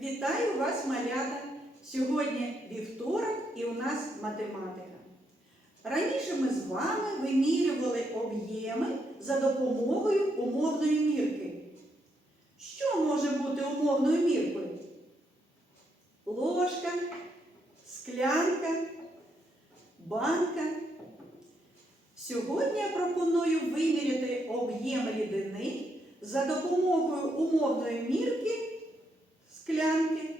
Вітаю вас, малята! Сьогодні вівторок і у нас математика. Раніше ми з вами вимірювали об'єми за допомогою умовної мірки. Що може бути умовною міркою? Ложка, склянка, банка. Сьогодні я пропоную виміряти об'єм рідини за допомогою умовної мірки склянки.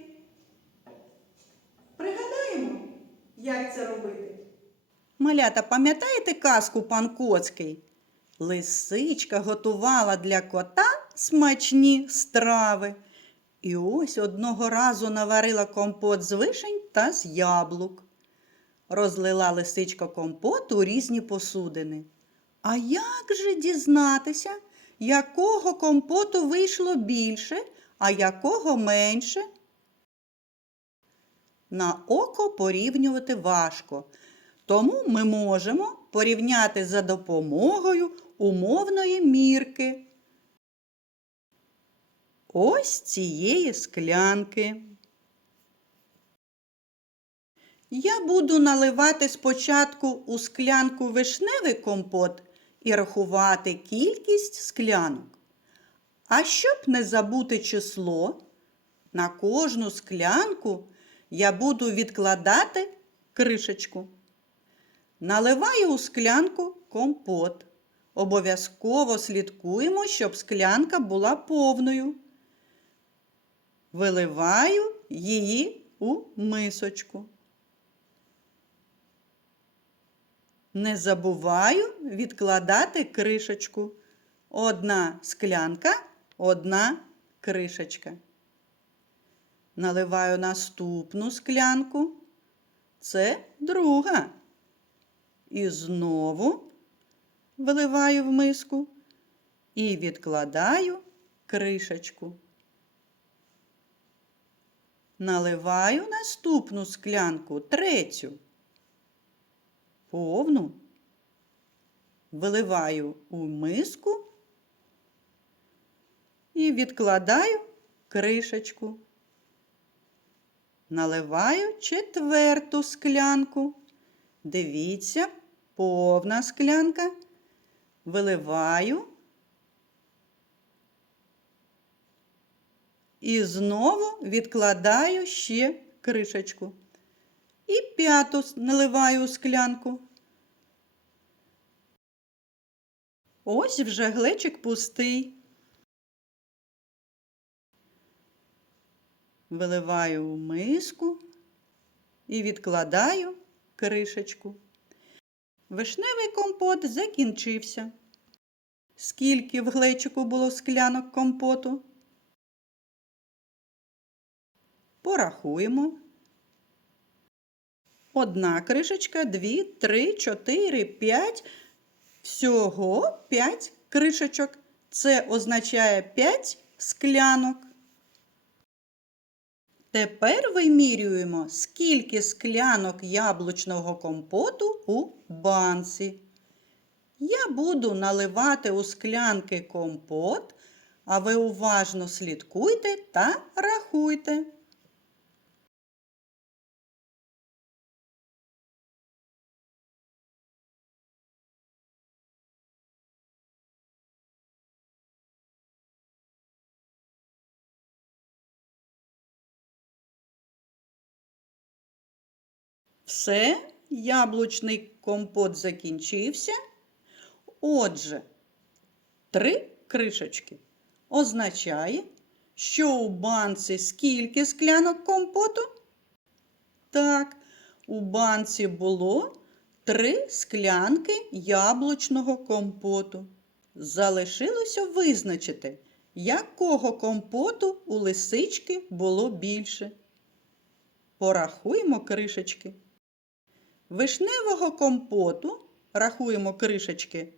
Пригадаємо, як це робити. Малята, пам'ятаєте казку пан Коцький? Лисичка готувала для кота смачні страви. І ось одного разу наварила компот з вишень та з яблук. Розлила лисичка компот у різні посудини. А як же дізнатися, якого компоту вийшло більше, а якого менше? На око порівнювати важко. Тому ми можемо порівняти за допомогою умовної мірки. Ось цієї склянки. Я буду наливати спочатку у склянку вишневий компот і рахувати кількість склянок. А щоб не забути число, на кожну склянку я буду відкладати кришечку. Наливаю у склянку компот. Обов'язково слідкуємо, щоб склянка була повною. Виливаю її у мисочку. Не забуваю відкладати кришечку. Одна склянка, одна кришечка. Наливаю наступну склянку. Це друга. І знову виливаю в миску і відкладаю кришечку. Наливаю наступну склянку, третю, повну, виливаю у миску і відкладаю кришечку. Наливаю четверту склянку. Дивіться, повна склянка. Виливаю. І знову відкладаю ще кришечку. І п'яту наливаю у склянку. Ось вже глечик пустий. Виливаю у миску і відкладаю кришечку. Вишневий компот закінчився. Скільки в глечику було склянок компоту? Порахуємо. Одна кришечка, дві, три, чотири, п'ять. Всього п'ять кришечок. Це означає п'ять склянок. Тепер вимірюємо, скільки склянок яблучного компоту у банці. Я буду наливати у склянки компот, а ви уважно слідкуйте та рахуйте. Все, яблучний компот закінчився. Отже, три кришечки означає, що у банці скільки склянок компоту? Так, у банці було три склянки яблучного компоту. Залишилося визначити, якого компоту у лисички було більше. Порахуємо кришечки. Вишневого компоту рахуємо кришечки.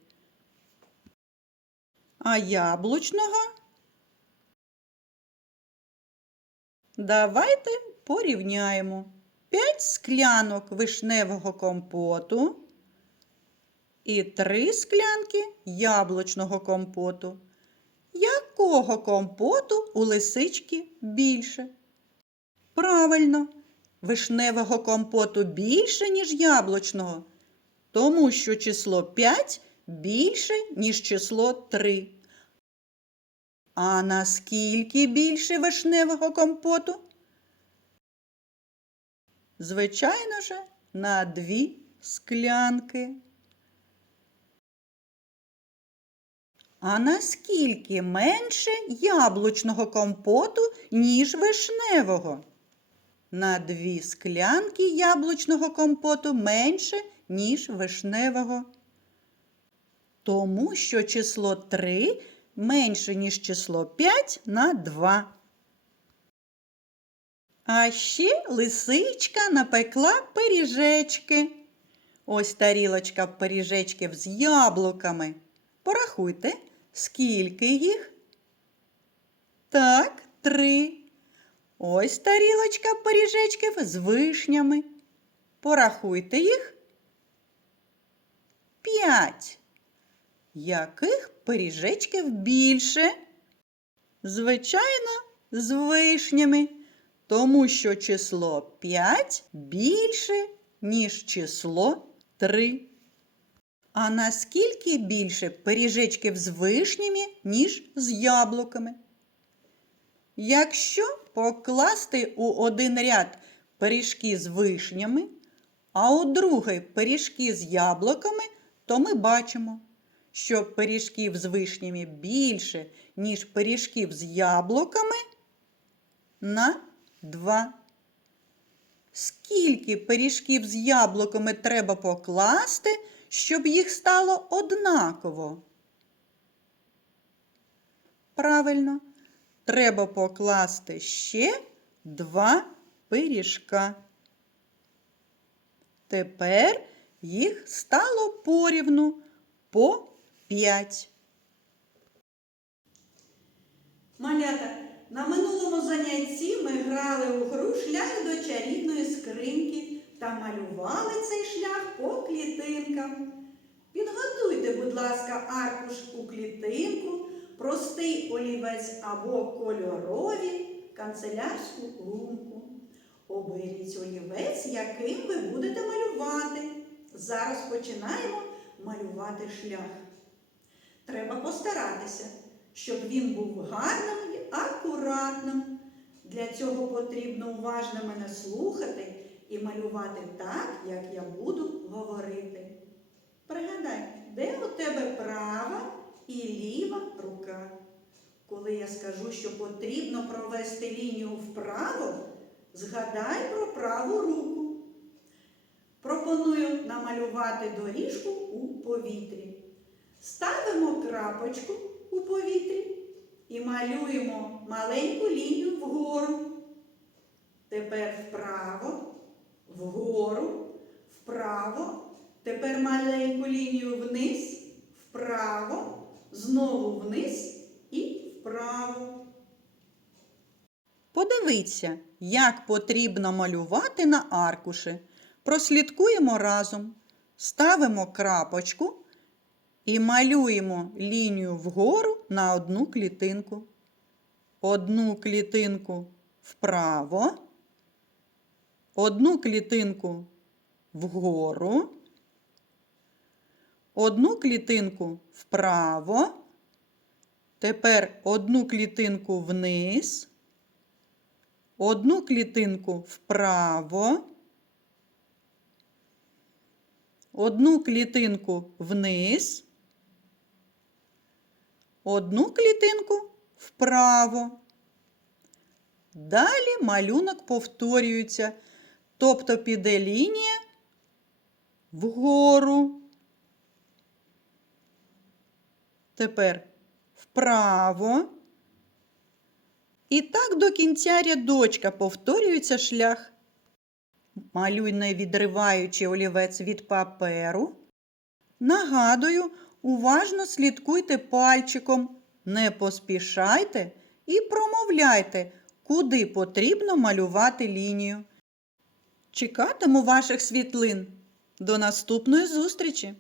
А яблучного давайте порівняємо. 5 склянок вишневого компоту і 3 склянки яблучного компоту. Якого компоту у лисички більше? Правильно, вишневого компоту більше, ніж яблучного, тому що число 5 більше, ніж число 3. А наскільки більше вишневого компоту? Звичайно же, на дві склянки. А наскільки менше яблучного компоту, ніж вишневого? На дві склянки яблучного компоту менше, ніж вишневого. Тому що число 3 менше, ніж число 5 на 2. А ще лисичка напекла пиріжечки. Ось тарілочка пиріжечків з яблуками. Порахуйте, скільки їх? Так, три. Ось тарілочка пиріжечків з вишнями. Порахуйте їх. П'ять. Яких пиріжечків більше? Звичайно, з вишнями, тому що число 5 більше, ніж число 3. А наскільки більше пиріжечків з вишнями, ніж з яблуками? Якщо покласти у один ряд пиріжки з вишнями, а у другий пиріжки з яблуками, то ми бачимо, що пиріжків з вишнями більше, ніж пиріжків з яблуками на 2. Скільки пиріжків з яблуками треба покласти, щоб їх стало однаково? Правильно, треба покласти ще два пиріжка. Тепер їх стало порівну по 5. Малята, на минулому занятті ми грали у гру шлях до чарівної скриньки та малювали цей шлях по клітинкам. Підготуйте, будь ласка, аркуш у клітинку, простий олівець або кольорові канцелярську гумку. Оберіть олівець, яким ви будете малювати. Зараз починаємо малювати шлях. Треба постаратися, щоб він був гарним і акуратним. Для цього потрібно уважно мене слухати і малювати так, як я буду говорити. Пригадай, де у тебе права і ліва рука. Коли я скажу, що потрібно провести лінію вправо, згадай про праву руку. Пропоную намалювати доріжку у повітрі. Ставимо крапочку у повітрі і малюємо маленьку лінію вгору. Тепер вправо, вгору, вправо. Тепер маленьку лінію вниз, вправо, знову вниз і вправо. Подивіться, як потрібно малювати на аркуші. Прослідкуємо разом. Ставимо крапочку і малюємо лінію вгору на одну клітинку. Одну клітинку вправо, одну клітинку вгору, одну клітинку вправо, тепер одну клітинку вниз, одну клітинку вправо, одну клітинку вниз, одну клітинку вправо. Далі малюнок повторюється, тобто піде лінія вгору. Тепер вправо. І так до кінця рядочка повторюється шлях. Малюй, не відриваючи олівець від паперу. Нагадую, уважно слідкуйте пальчиком, не поспішайте і промовляйте, куди потрібно малювати лінію. Чекатиму ваших світлин. До наступної зустрічі!